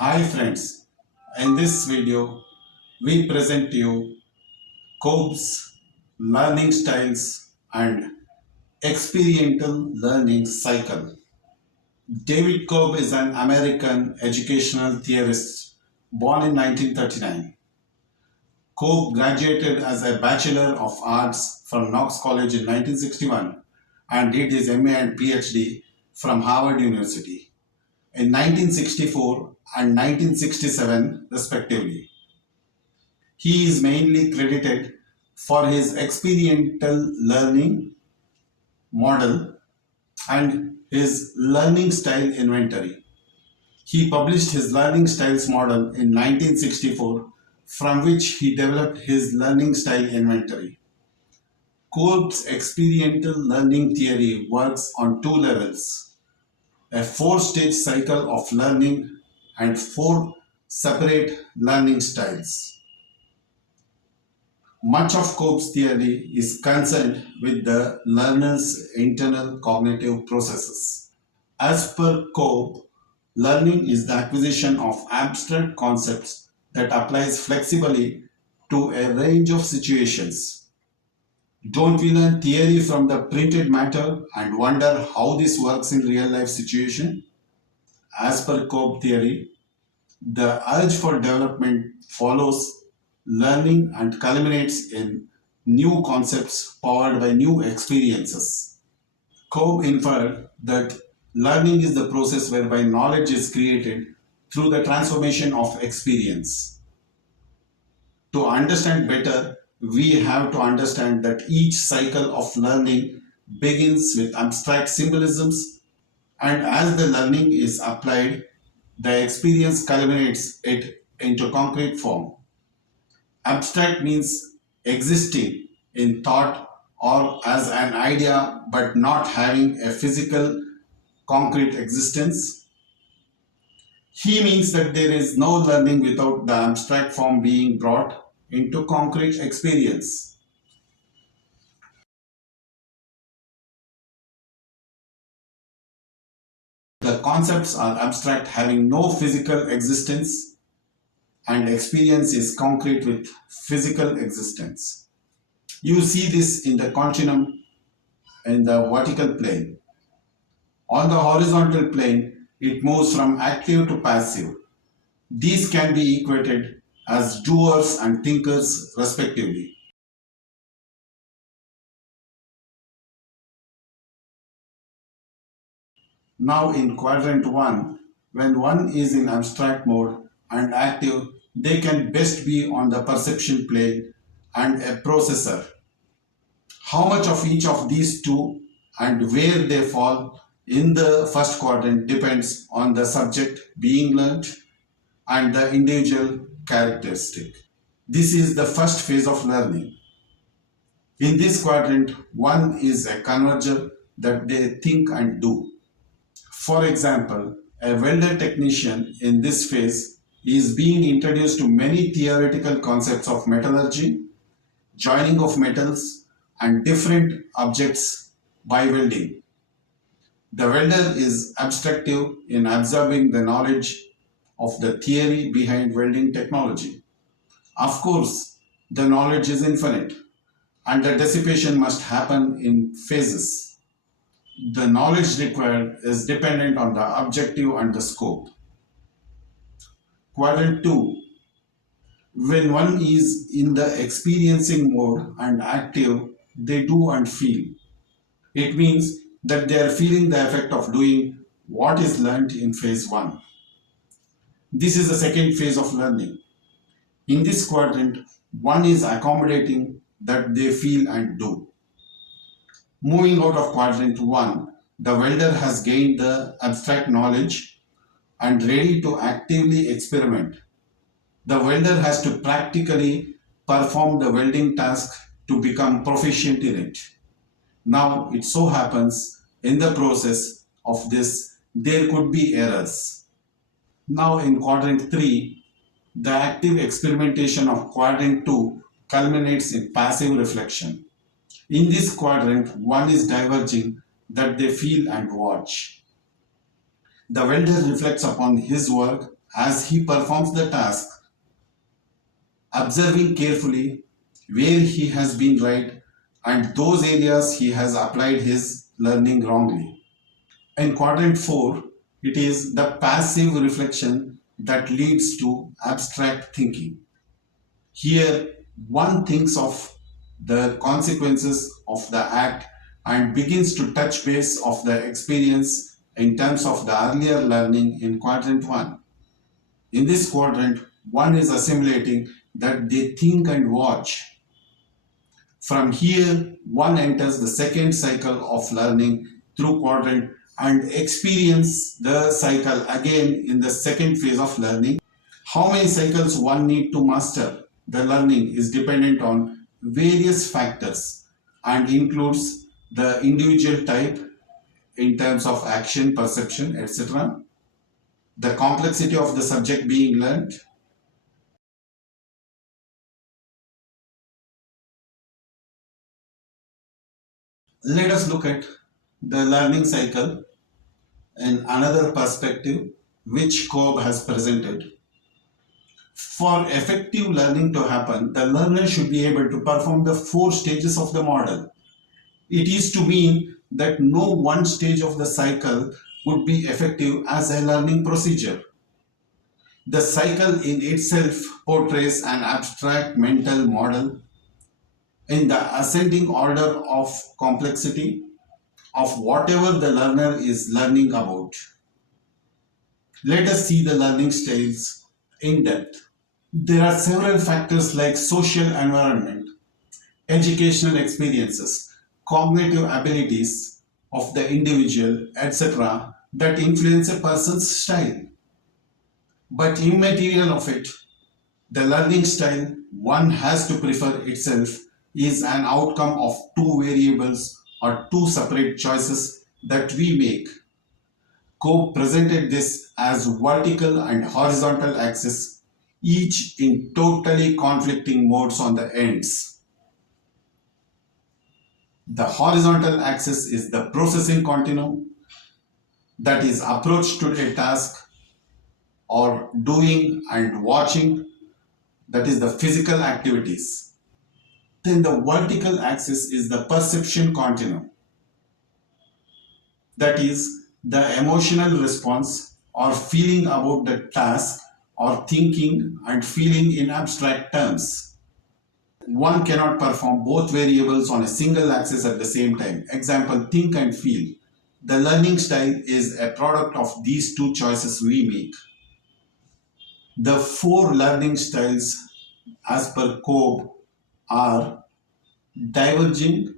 Hi friends, in this video we present to you Kolb's learning styles and experiential learning cycle. David Kolb is an American educational theorist born in 1939. Kolb graduated as a Bachelor of Arts from Knox College in 1961 and did his MA and PhD from Harvard University in 1964 and 1967 respectively. He is mainly credited for his experiential learning model and his learning style inventory. He published his learning styles model in 1964, from which he developed his learning style inventory. Kolb's experiential learning theory works on two levels: a four-stage cycle of learning and four separate learning styles. Much of Kolb's theory is concerned with the learner's internal cognitive processes. As per Kolb, learning is the acquisition of abstract concepts that applies flexibly to a range of situations. Don't we learn theory from the printed matter and wonder how this works in real life situation? As per Kolb theory, the urge for development follows learning and culminates in new concepts powered by new experiences. Kolb inferred that learning is the process whereby knowledge is created through the transformation of experience. To understand better, we have to understand that each cycle of learning begins with abstract symbolisms, and as the learning is applied, the experience culminates it into concrete form. Abstract means existing in thought or as an idea but not having a physical concrete existence. He means that there is no learning without the abstract form being brought into concrete experience. The concepts are abstract, having no physical existence, and experience is concrete with physical existence. You see this in the continuum in the vertical plane. On the horizontal plane, it moves from active to passive. These can be equated as doers and thinkers respectively. Now in quadrant 1, when one is in abstract mode and active, they can best be on the perception plane and a processor. How much of each of these two and where they fall in the first quadrant depends on the subject being learned and the individual characteristic. This is the first phase of learning. In this quadrant, one is a converger that they think and do. For example, a welder technician in this phase is being introduced to many theoretical concepts of metallurgy, joining of metals, and different objects by welding. The welder is abstractive in absorbing the knowledge of the theory behind welding technology. Of course, the knowledge is infinite and the dissipation must happen in phases. The knowledge required is dependent on the objective and the scope. Quadrant 2. When one is in the experiencing mode and active, they do and feel. It means that they are feeling the effect of doing what is learnt in phase 1. This is the second phase of learning. In this quadrant, one is accommodating that they feel and do. Moving out of quadrant 1, the welder has gained the abstract knowledge and ready to actively experiment. The welder has to practically perform the welding task to become proficient in it. Now, it so happens in the process of this, there could be errors. Now, in quadrant 3, the active experimentation of quadrant 2 culminates in passive reflection. In this quadrant, one is diverging that they feel and watch. The welder reflects upon his work as he performs the task, observing carefully where he has been right and those areas he has applied his learning wrongly. In quadrant 4, it is the passive reflection that leads to abstract thinking. Here, one thinks of the consequences of the act and begins to touch base of the experience in terms of the earlier learning in quadrant 1. In this quadrant, one is assimilating that they think and watch. From here, one enters the second cycle of learning through quadrant and experience the cycle again in the second phase of learning. How many cycles one need to master the learning is dependent on various factors and includes the individual type in terms of action, perception, etc., the complexity of the subject being learned. Let us look at the learning cycle in another perspective which Kolb has presented. For effective learning to happen, the learner should be able to perform the four stages of the model. It is to mean that no one stage of the cycle would be effective as a learning procedure. The cycle in itself portrays an abstract mental model in the ascending order of complexity of whatever the learner is learning about. Let us see the learning styles in depth. There are several factors like social environment, educational experiences, cognitive abilities of the individual, etc., that influence a person's style. But immaterial of it, the learning style one has to prefer itself is an outcome of two variables or two separate choices that we make. Cope presented this as vertical and horizontal axis, each in totally conflicting modes on the ends. The horizontal axis is the processing continuum, that is approach to a task or doing and watching, that is the physical activities. Then the vertical axis is the perception continuum, that is the emotional response or feeling about the task or thinking and feeling in abstract terms. One cannot perform both variables on a single axis at the same time. Example, think and feel. The learning style is a product of these two choices we make. The four learning styles as per Kolb are diverging,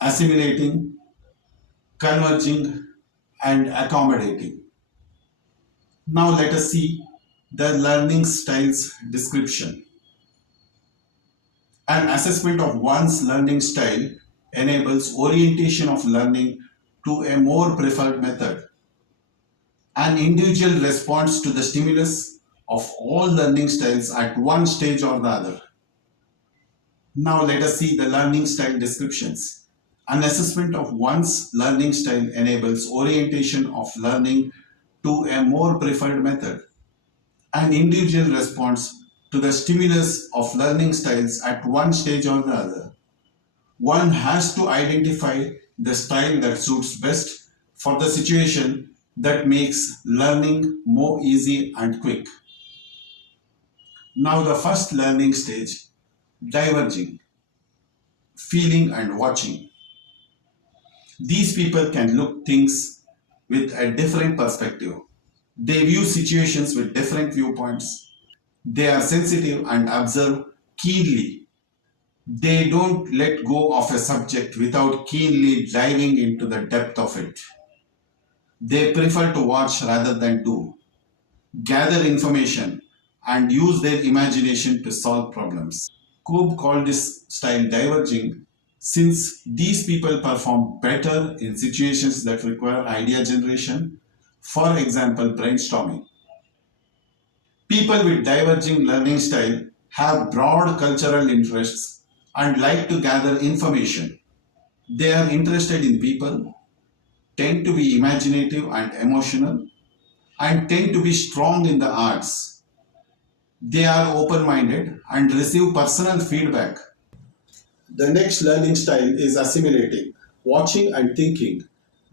assimilating, converging, and accommodating. Now let us see the learning styles description. An assessment of one's learning style enables orientation of learning to a more preferred method. An individual responds to the stimulus of all learning styles at one stage or the other. Now let us see the learning style descriptions. An assessment of one's learning style enables orientation of learning to a more preferred method. An individual responds to the stimulus of learning styles at one stage or the other. One has to identify the style that suits best for the situation that makes learning more easy and quick. Now the first learning stage, diverging, feeling and watching. These people can look things with a different perspective. They view situations with different viewpoints. They are sensitive and observe keenly. They don't let go of a subject without keenly diving into the depth of it. They prefer to watch rather than do, gather information, and use their imagination to solve problems. Cobb called this style diverging since these people perform better in situations that require idea generation, for example, brainstorming. People with diverging learning style have broad cultural interests and like to gather information. They are interested in people, tend to be imaginative and emotional, and tend to be strong in the arts. They are open minded and receive personal feedback. The next learning style is assimilating, watching and thinking.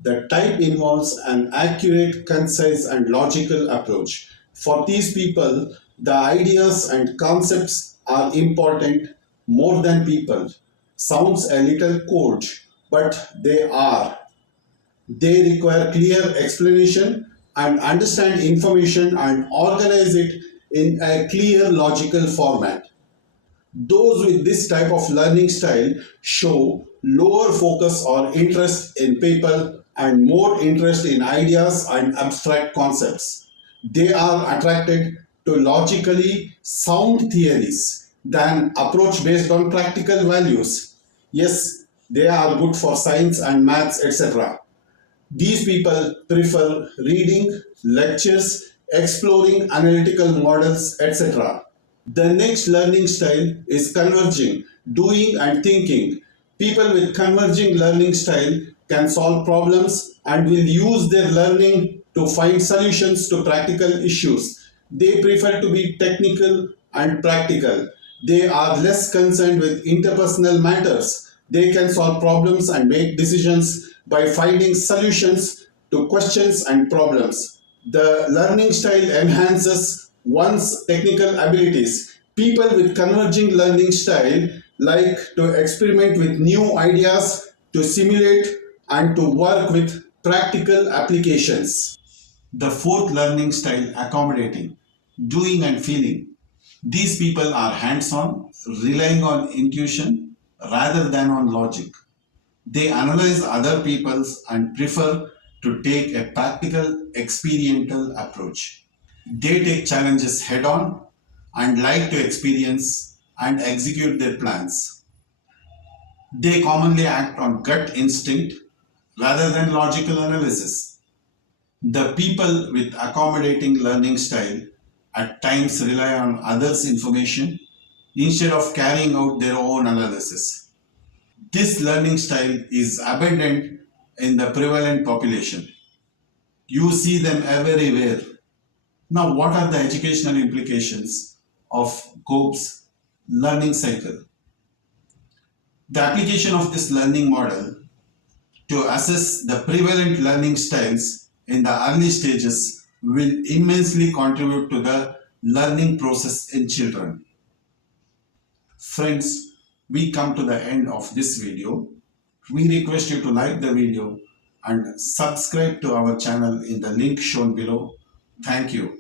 The type involves an accurate, concise, and logical approach. For these people, the ideas and concepts are important more than people. Sounds a little cold, but they are. They require clear explanation and understand information and organize it in a clear logical format. Those with this type of learning style show lower focus or interest in people and more interest in ideas and abstract concepts. They are attracted to logically sound theories than approach based on practical values. Yes, they are good for science and maths, etc. These people prefer reading, lectures, exploring analytical models, etc. The next learning style is converging, doing and thinking. People with converging learning style can solve problems and will use their learning to find solutions to practical issues. They prefer to be technical and practical. They are less concerned with interpersonal matters. They can solve problems and make decisions by finding solutions to questions and problems. The learning style enhances one's technical abilities. People with converging learning style like to experiment with new ideas, to simulate, and to work with practical applications. The fourth learning style, accommodating, doing and feeling. These people are hands on, relying on intuition rather than on logic. They analyze other people's and prefer to take a practical, experiential approach. They take challenges head on and like to experience and execute their plans. They commonly act on gut instinct rather than logical analysis. The people with accommodating learning style at times rely on others' information instead of carrying out their own analysis. This learning style is abundant in the prevalent population. You see them everywhere. Now, what are the educational implications of Kolb's learning cycle? The application of this learning model to assess the prevalent learning styles in the early stages will immensely contribute to the learning process in children. Friends, we come to the end of this video. We request you to like the video and subscribe to our channel in the link shown below. Thank you.